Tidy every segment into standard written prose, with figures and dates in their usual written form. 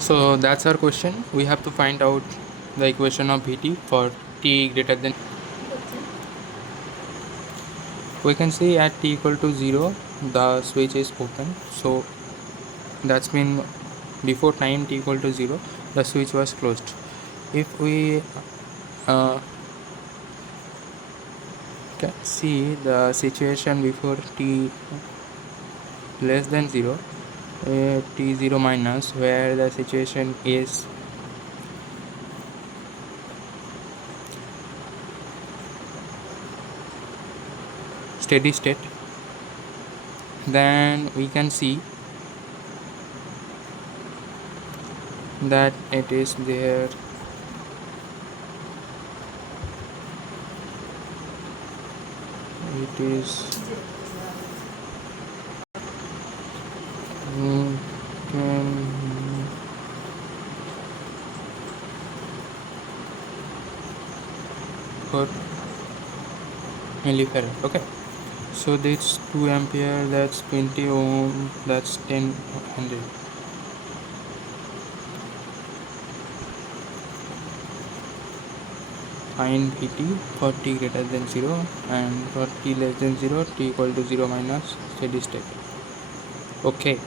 So that's our question. We have to find out the equation of Vt for t greater than. We can see at t equal to 0 the switch is open. So that's mean before time t equal to 0 the switch was closed. If we uh, can see the situation before t less than 0, t0 minus, where the situation is steady state, then we can see that it is there. It is can 4 millifarad. Okay, so this 2 ampere, that's 20 ohm, that's 1000. Find Vt for t greater than 0 and for t less than 0, t equal to 0 minus steady state. Okay,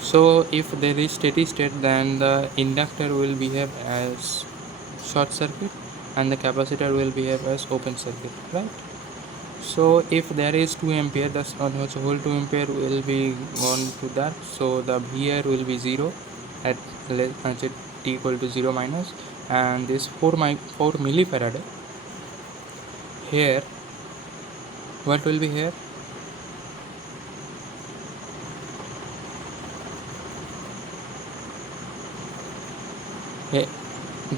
so if there is steady state, then the inductor will behave as short circuit and the capacitor will behave as open circuit, right? So if there is 2 ampere, the whole 2 ampere will be gone to that, so the VR will be 0 at t equal to 0 minus, and this 4 millifarad here, what will be here?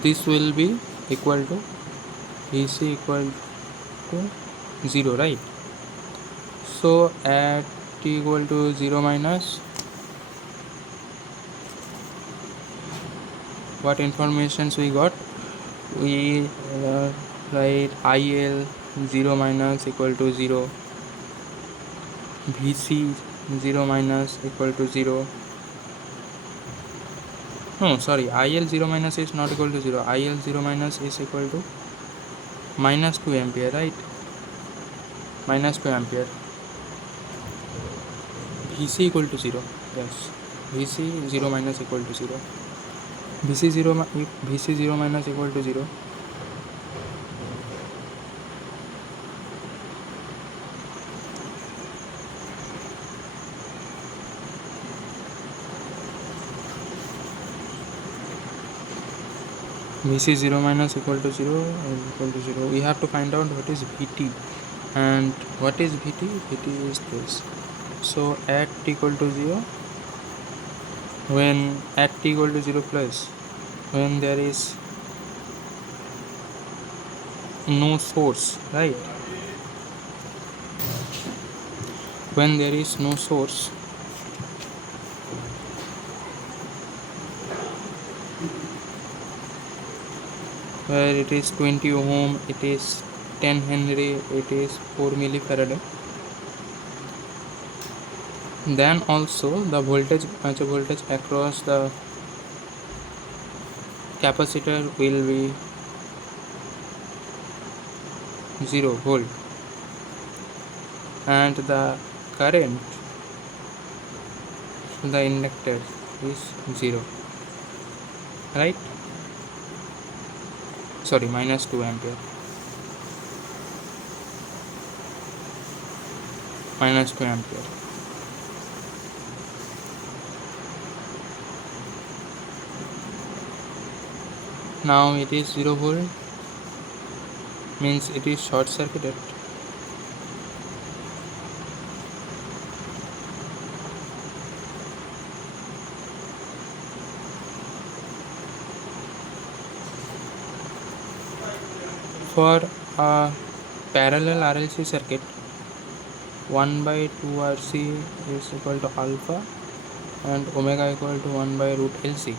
This will be equal to Vc equal to 0, right? So at t equal to 0 minus, what informations we got? We write IL 0 minus equal to 0, Vc 0 minus equal to 0. No, sorry, IL 0 minus is not equal to 0. IL 0 minus is equal to minus 2 ampere, right? Minus 2 ampere. Vc equal to 0. Yes, Vc 0 minus equal to 0. Vc 0 minus equal to 0. Vc 0 minus equal to 0 and equal to 0. We have to find out what is Vt. And what is Vt? Vt is this. So at t equal to 0, when at t equal to 0 plus, when there is no source, right? When there is no source, where it is 20 ohm, it is 10 Henry, it is 4 millifarad. Then also the voltage across the capacitor will be 0 volt, and the current the inductor is 0, right? Sorry, minus 2 ampere. Minus 2 ampere. Now it is 0 volt, means it is short circuited. For a parallel RLC circuit, 1 by 2 RC is equal to alpha and omega equal to 1 by root LC.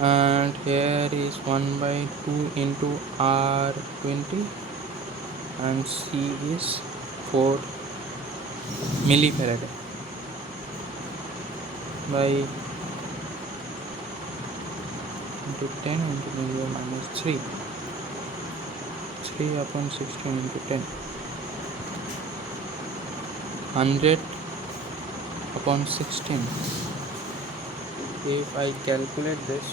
And here is 1 by 2 into R20 and C is 4 millifarad. by into 10 into 10 to the minus 3. 3 upon 16 into 10. 100 upon 16. If I calculate this,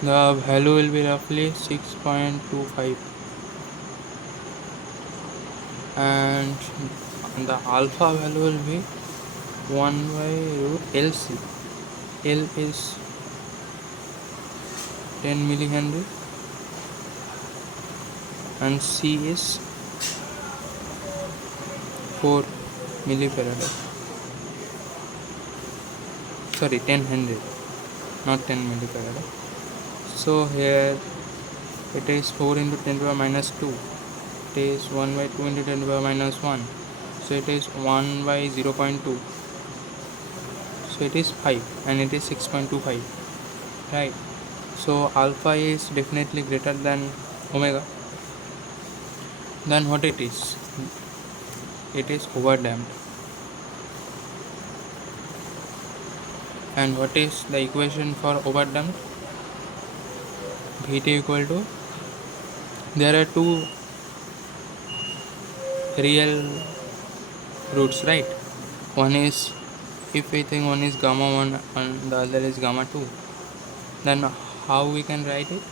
the value will be roughly 6.25, and the alpha value will be 1 by root LC. L is 10 millihenry and C is 4 millifarad. Sorry, 10 Henry, not 10 millifarad. So here it is 4 into 10 to the minus 2. It is 1 by 2 into 10 to the minus 1. So it is 1 by 0.2. So it is 5 and it is 6.25. Right. So alpha is definitely greater than omega. Then what it is? It is overdamped. And what is the equation for overdamped? Vt equal to, there are two real roots, right? One is, if we think one is gamma 1 and the other is gamma 2, then how we can write it?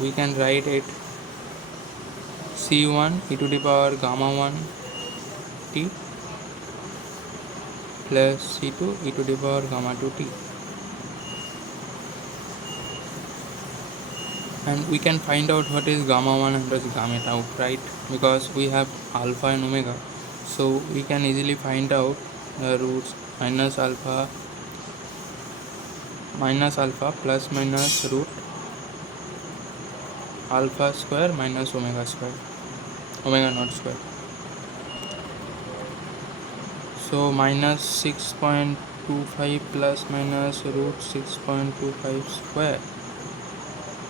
We can write it C1 e to the power gamma 1 t plus C2 e to the power gamma 2 t. And we can find out what is gamma 1 and what is gamma tau, right? Because we have alpha and omega, so we can easily find out the roots minus alpha plus minus root alpha square minus omega naught square. So minus 6.25 plus minus root 6.25 square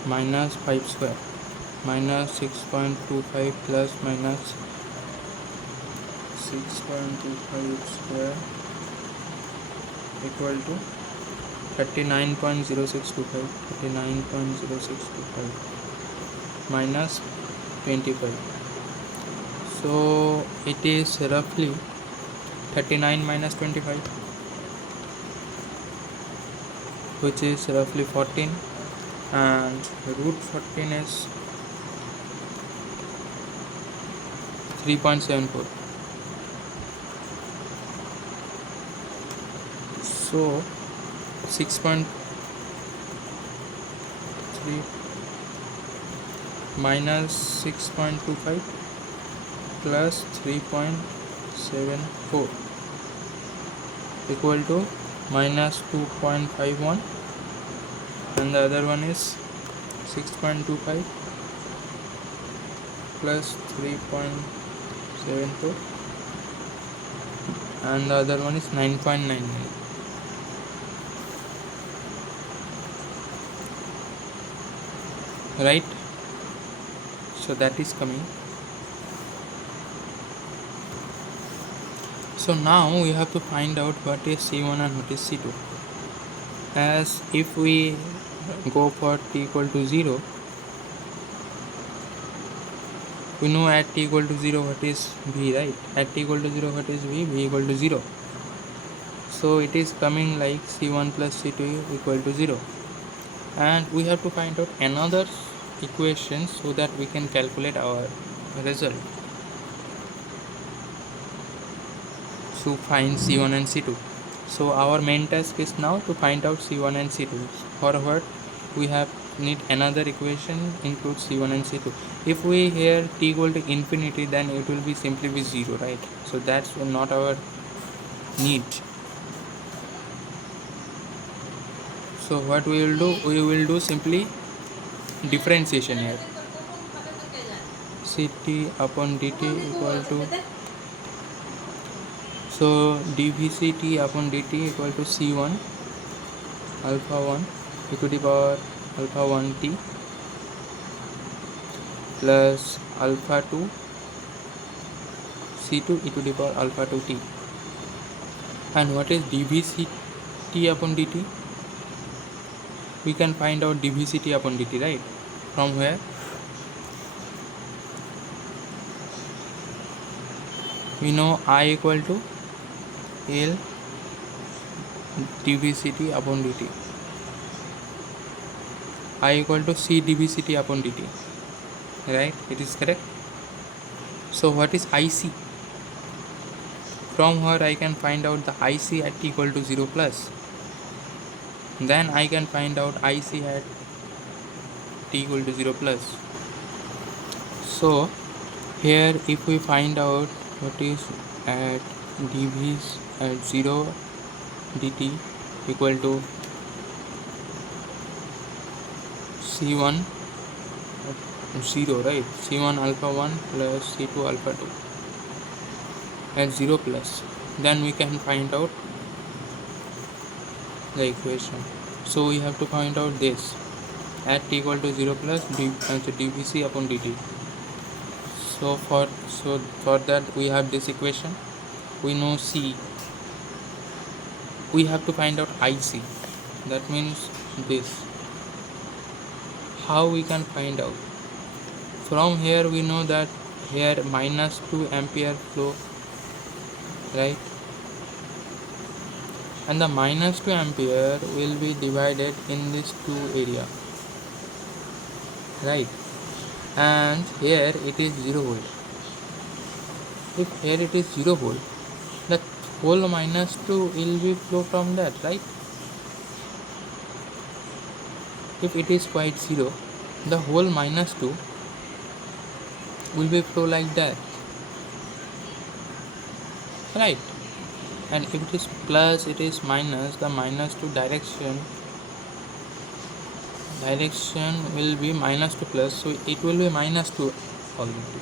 minus 5 square minus 6.25 plus minus 6.25 square equal to 39.0625 minus 25. So it is roughly 39 minus 25, which is roughly 14, and root 14 is 3.74. So 6.3 minus 6.25 plus 3.74 equal to minus 2.51, and the other one is 6.25 plus 3.74, and the other one is 9.99. Right? So that is coming. So now we have to find out what is C1 and what is C2. As if we go for t equal to 0, we know at t equal to 0 what is V, right? At t equal to 0 what is V? V equal to 0. So it is coming like C1 plus C2 equal to 0. And we have to find out another equation so that we can calculate our result. To find C1 and C2. So our main task is now to find out C1 and C2. For what we have need another equation include C1 and C2. If we here t equal to infinity, then it will be simply be 0, right? So that's not our need. So what we will do? We will do simply differentiation here. Ct upon dt equal to So dvct upon dt equal to c1 alpha 1 e to the power alpha 1 t plus alpha 2 c2 e to the power alpha 2 t. And what is dvct upon dt? We can find out dvct upon dt, right? From where? We know I equal to L dvct upon dt. I equal to c dvct upon dt, right? It is correct. So what is IC? From here I can find out the IC at t equal to 0 plus. Then I can find out IC at t equal to 0 plus. So here if we find out what is at dv's at 0 dt equal to c1 0, right? c1 alpha 1 plus c2 alpha 2 at 0 plus, then we can find out the equation. So we have to find out this at t equal to 0 plus dvc upon dt. So for that we have this equation. We know c, we have to find out IC. That means this. How we can find out? From here we know that here minus 2 ampere flow, right? And the minus 2 ampere will be divided in this 2 area, right? And here it is 0 volt. If here it is 0 volt, the whole minus 2 will be flow from that, right? If it is quite 0, the whole minus 2 will be flow like that, right? And if it is plus, it is minus, the minus 2 direction will be minus to plus, so it will be minus 2 already.